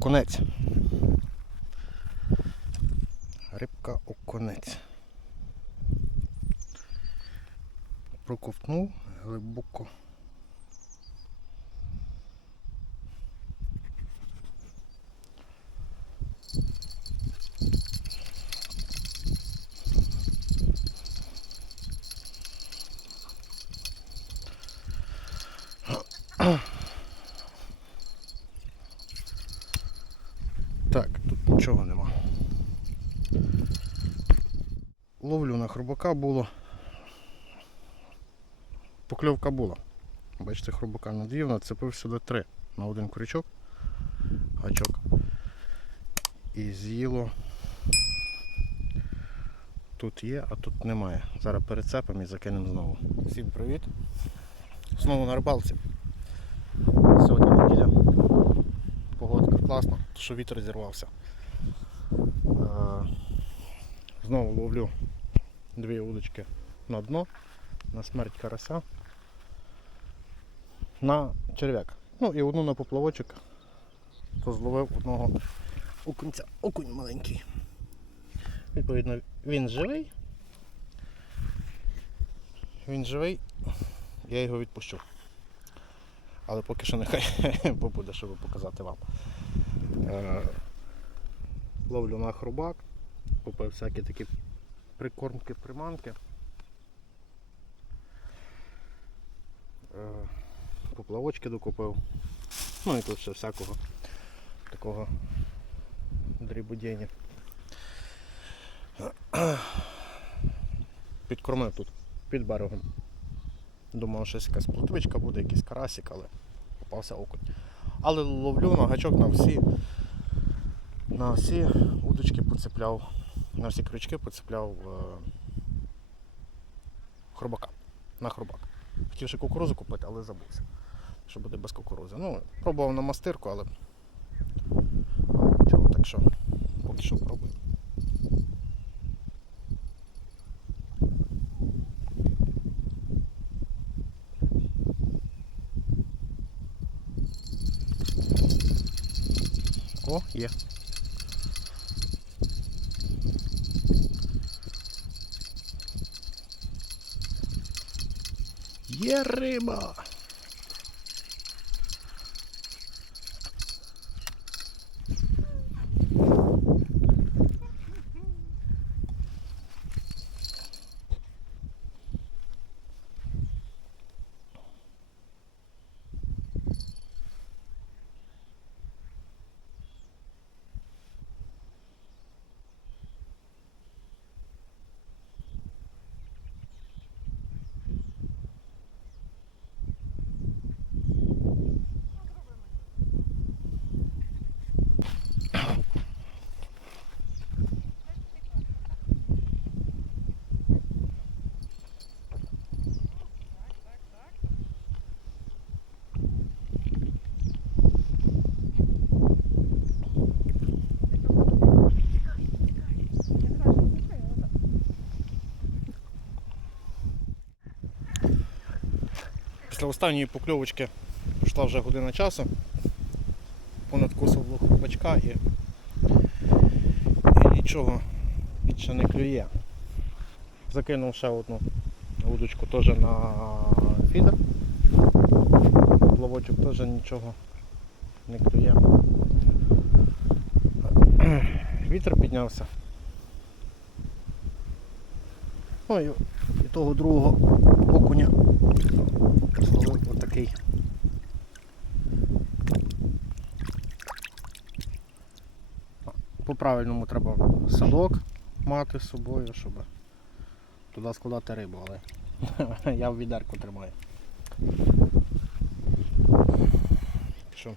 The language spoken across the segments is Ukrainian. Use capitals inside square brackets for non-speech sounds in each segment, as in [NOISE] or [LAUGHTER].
окунець. Рибка окунець. Проковтнув глибоко. Так, тут нічого нема. Ловлю на хробака було. Покльовка була. Бачите, хробака надвів, нацепив сюди три на один крючок, гачок. І з'їло. Тут є, а тут немає. Зараз перецепимо і закинемо знову. Всім привіт. Знову на рибалці. Сьогодні неділя. Погодка класна, що вітер зірвався. Е, Знову ловлю дві удочки на дно, на смерть карася, на черв'як. Ну і одну на поплавочок. То зловив одного окунця. Окунь маленький. Відповідно, він живий. Він живий, я його відпущу. Але поки що нехай [LAUGHS] побуде, щоб показати вам. Е, Ловлю на хрубак, купив всякі такі прикормки, приманки. Е, Поплавочки докупив. Ну і тут ще всякого такого дрібодіння. Підкормив тут під берегом. Думав, щось якась плотвичка буде, якийсь карасик, але попався окунь. Але ловлю на гачок на всі, на всі удочки поцепляв, на всі крючки поцепляв е, хробака. На хробак. Хотів ще кукурузу купити, але забувся, що буде без кукурузи. Ну, пробував на мастирку, але нічого, так що поки що пробую. О, є. Є Після останньої покльовочки пройшла вже година часу. Понад косив бачка і, і нічого ще не клює. Закинув ще одну удочку теж на фідер. Плавочок теж нічого не клює. Вітер піднявся. Ну і, і того другого окуня отакий. По-правильному треба садок мати з собою, щоб туди складати рибу, але [LAUGHS] я в відерку тримаю. Що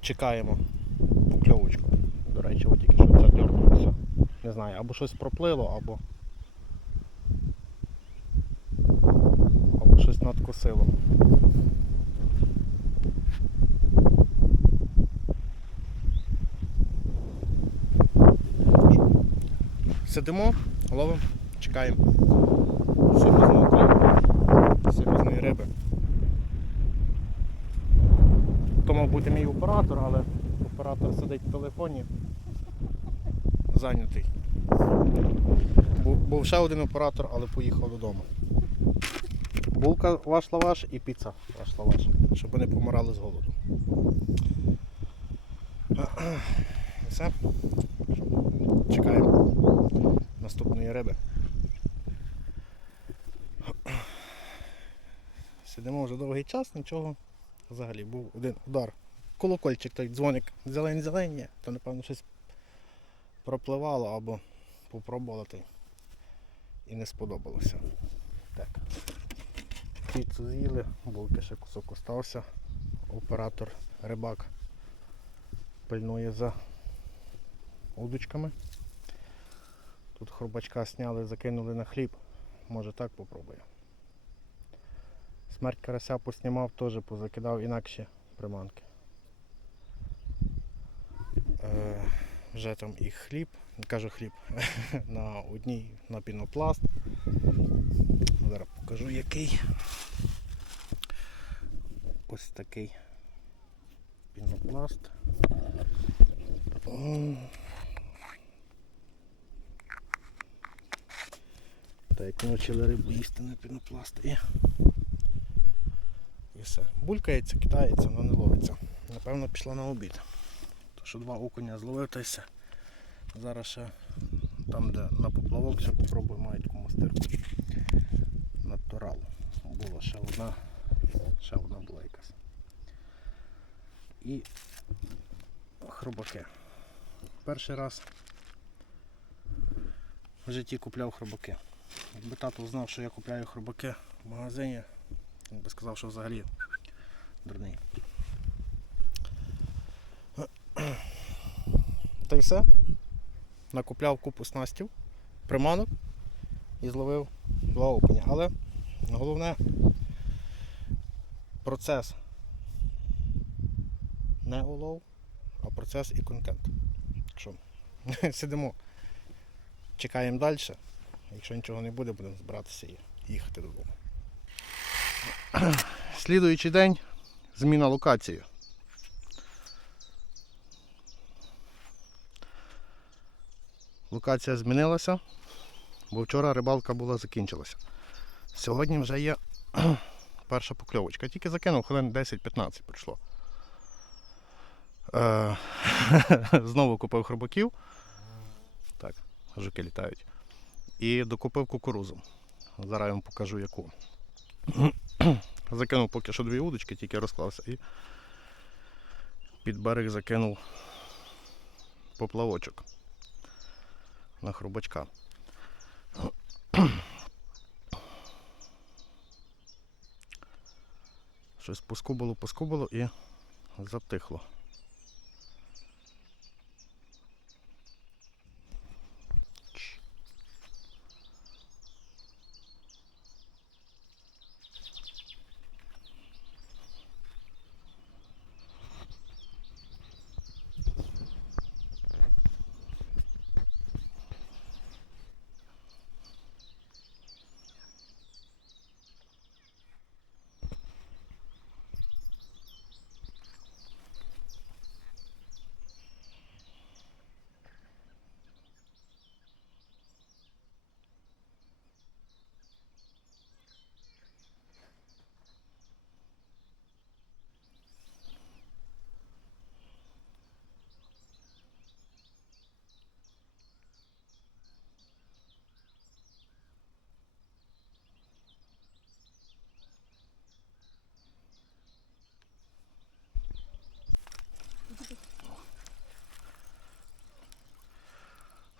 чекаємо покльовочку. До речі, от тільки що задернулося. Не знаю, або щось проплило, або або щось надкосило. Сидимо, ловимо, чекаємо. Серйозного клюву, серйозної риби. То мав бути мій оператор, але оператор сидить в телефоні. Зайнятий. Був ще один оператор, але поїхав додому. Булка ваш лаваш і піца ваш лаваш, щоб вони помирали з голоду. [CLEARS THROAT] Все. Чекаємо наступної риби. [CLEARS THROAT] Сидимо вже довгий час, нічого. Взагалі був один удар. Колокольчик той дзвоник зелень-зелень, то напевно щось пропливало або попробувало і не сподобалося. Так. Піцу з'їли, булки ще кусок остався. Оператор рибак пильнує за удочками. Тут хробачка сняли, закинули на хліб. Може так попробує. Смерть карася поснімав, теж позакидав інакші приманки. Е, вже там і хліб, кажу хліб, [LAUGHS] на одній на пінопласт. Зараз покажу який. Ось такий пінопласт. М. Так, як навчили рибу їсти на пінопласт. І все. Булькається, китається, але не ловиться. Напевно, пішла на обід. То що два окуня зловив та й все. Зараз ще там, де на поплавок, ще попробую мають мастирку. Натурал. Була ще одна, ще одна була якась. І хробаки. Перший раз в житті купляв хробаки. Якби тато знав, що я купляю хробаки в магазині, він би сказав, що взагалі дурний. Та й все. Накупляв купу снастів, приманок і зловив два окуня. Але головне процес. Не улов, а процес і контент. Так що [LAUGHS] сидимо, чекаємо далі. Якщо нічого не буде, будемо збиратися і їхати додому. [CLEARS THROAT] Слідуючий день зміна локації. Локація змінилася, бо вчора рибалка була закінчилася. Сьогодні вже є перша покльовочка. Тільки закинув, хвилин 10-15 пройшло. Е, [LAUGHS] Знову купив хробаків. Так, жуки літають. І докупив кукурузу. Зараз я вам покажу яку. Закинув поки що дві удочки, тільки розклався і під берег закинув поплавочок на хрубачка. Щось поскубило, поскубило і затихло.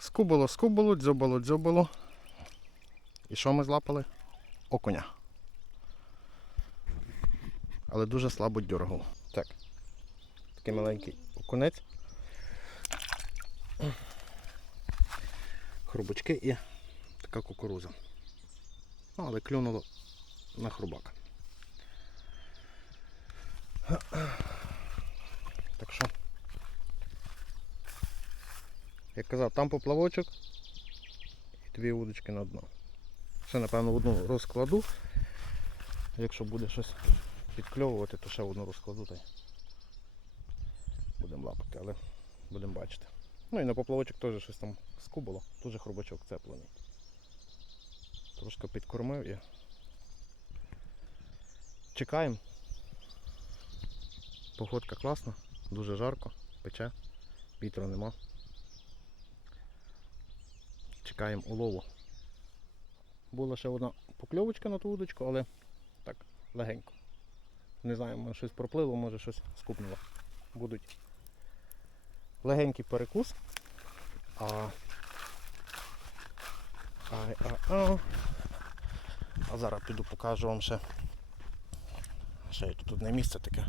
Скубало, скубало, дзьобало, дзьобало. І що ми злапали? Окуня. Але дуже слабо дергав. Так. Такий маленький окунець. Хрубочки і така кукуруза. Ну, але клюнуло на хрубак. Так що. Як казав, там поплавочок і дві удочки на дно. Ще напевно одну розкладу. Якщо буде щось підкльовувати, то ще одну розкладу та й будемо лапати, але будемо бачити. Ну і на поплавочок теж щось там скубало, дуже хробачок цеплений. Трошки підкормив і чекаємо. Погодка класна, дуже жарко, пече, вітру нема. Чекаємо улову. Була ще одна покльовочка на ту удочку, але так, легенько. Не знаю, може щось проплило, може щось скупнуло. Будуть легенький перекус. А, а, а, а. а зараз піду покажу вам ще. Ще тут одне місце таке.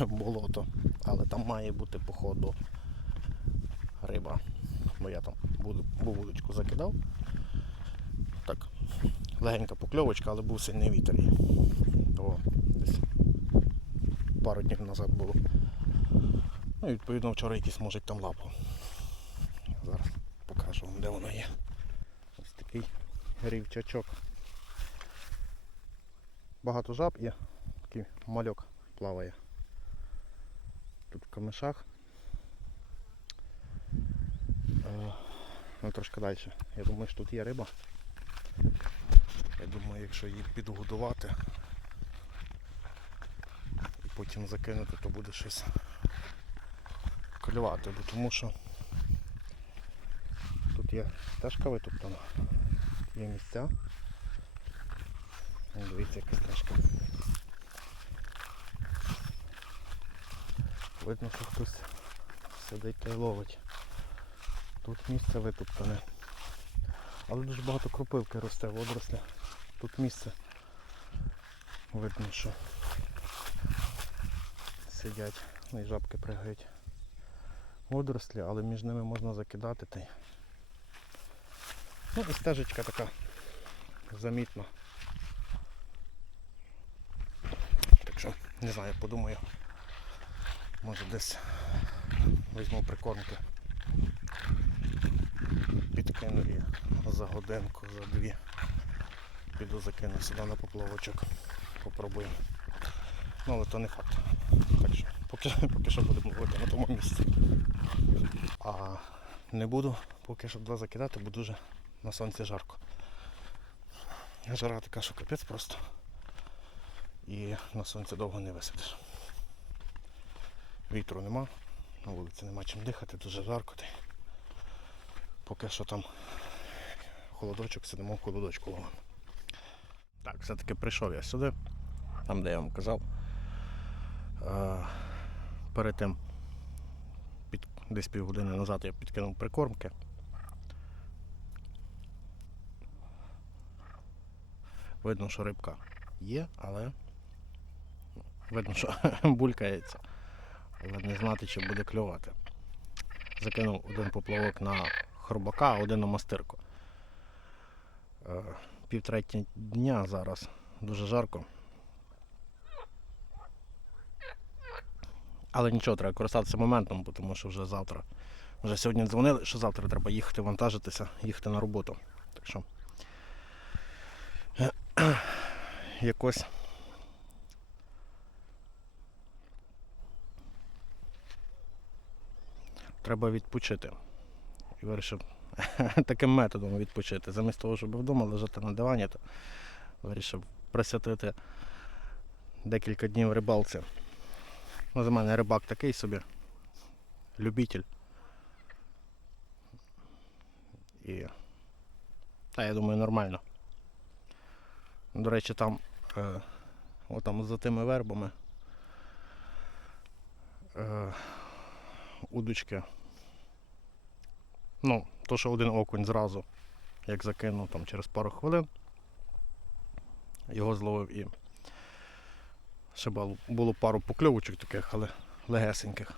[LAUGHS] Болото. Але там має бути походу риба. Бо я там вудочку закидав. Так, легенька покльовочка, але був сильний вітер. То десь пару днів назад було. Ну і відповідно вчора якийсь може там лапав. Зараз покажу вам, де воно є. Ось такий рівчачок. Багато жаб є, такий мальок плаває. Тут в камешах. Е, Ну трошки далі. Я думаю, що тут є риба. Я думаю, якщо її підгодувати і потім закинути, то буде щось клювати, бо тому що тут є стежка витоптана, є місця. Дивіться, яка стежка. Видно, що хтось сидить та й ловить. Тут місце витоптане. Але дуже багато кропивки росте, водорослі. Тут місце. Видно, що сидять, ну і жабки пригають. Водорослі, але між ними можна закидати. Та й... Ну і стежечка така замітна. Так що, не знаю, подумаю. Може десь візьму прикормки. Підкину і за годинку, за дві. Піду закину сюди на поплавочок. Попробуємо. Ну але то не факт. Так що поки, поки що будемо ловити на тому місці. А не буду поки що два закидати, бо дуже на сонці жарко. Жара така, що капець просто. І на сонці довго не висидиш. Вітру нема, на вулиці нема чим дихати, дуже жарко. Поки що там холодочок, сидимо в холодочку ловимо. Так, все-таки прийшов я сюди, там де я вам казав. Е, перед тим під, десь півгодини назад я підкинув прикормки. Видно, що рибка є, але ну, видно, що [LAUGHS] булькається. Але не знати, чи буде клювати. Закинув один поплавок на хробака, один на мастирку. Е, Півтретє дня зараз. Дуже жарко. Але нічого, треба користатися моментом, тому що вже завтра. Вже сьогодні дзвонили, що завтра треба їхати вантажитися, їхати на роботу. Так що [CLEARS THROAT] якось треба відпочити. І вирішив [LAUGHS] таким методом відпочити. Замість того, щоб вдома лежати на дивані, то вирішив присвятити декілька днів рибалці. Ну, за мене рибак такий собі. Любитель. І. Та я думаю, нормально. До речі, там, е, отам за тими вербами. Е, удочки. Ну, то, що один окунь зразу, як закинув там через пару хвилин, його зловив і ще було, пару покльовочок таких, але легесеньких.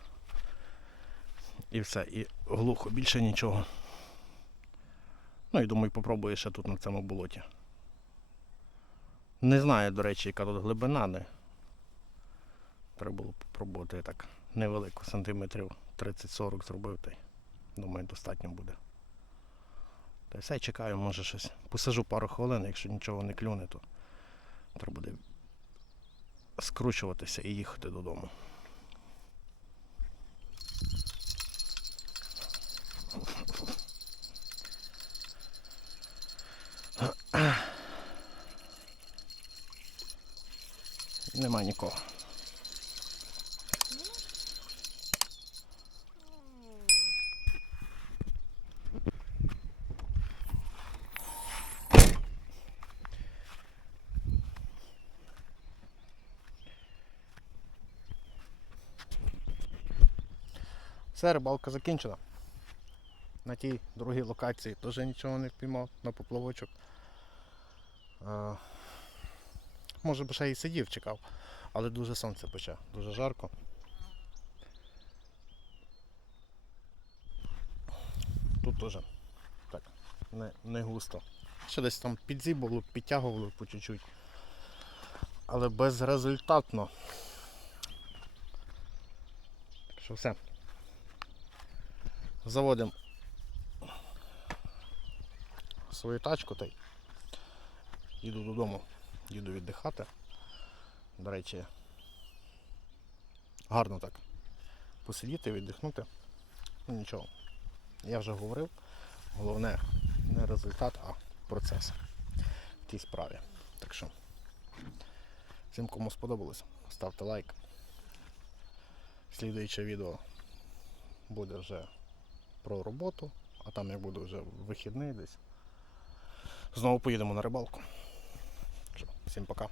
І все, і глухо, більше нічого. Ну і думаю, попробую ще тут на цьому болоті. Не знаю, до речі, яка тут глибина, не. Треба було попробувати так невелику, сантиметрів 30-40 зробив та думаю, достатньо буде. Та все, чекаю, може щось. Посажу пару хвилин, якщо нічого не клюне, то треба буде скручуватися і їхати додому. Нема нікого. Все, рибалка закінчена. На тій другій локації теж нічого не впіймав на поплавочок. Е, може би ще і сидів, чекав, але дуже сонце пече, дуже жарко. Тут теж так, не, не густо. Ще десь там підзібувало, підтягувало по чуть-чуть. Але безрезультатно. Так що все. Заводимо свою тачку та й їду додому, їду віддихати. До речі, гарно так посидіти, віддихнути. Ну нічого. Я вже говорив. Головне не результат, а процес в тій справі. Так що, всім кому сподобалось, ставте лайк. Слідуюче відео буде вже про роботу, а там як буде вже вихідний десь. Знову поїдемо на рибалку. Всім пока.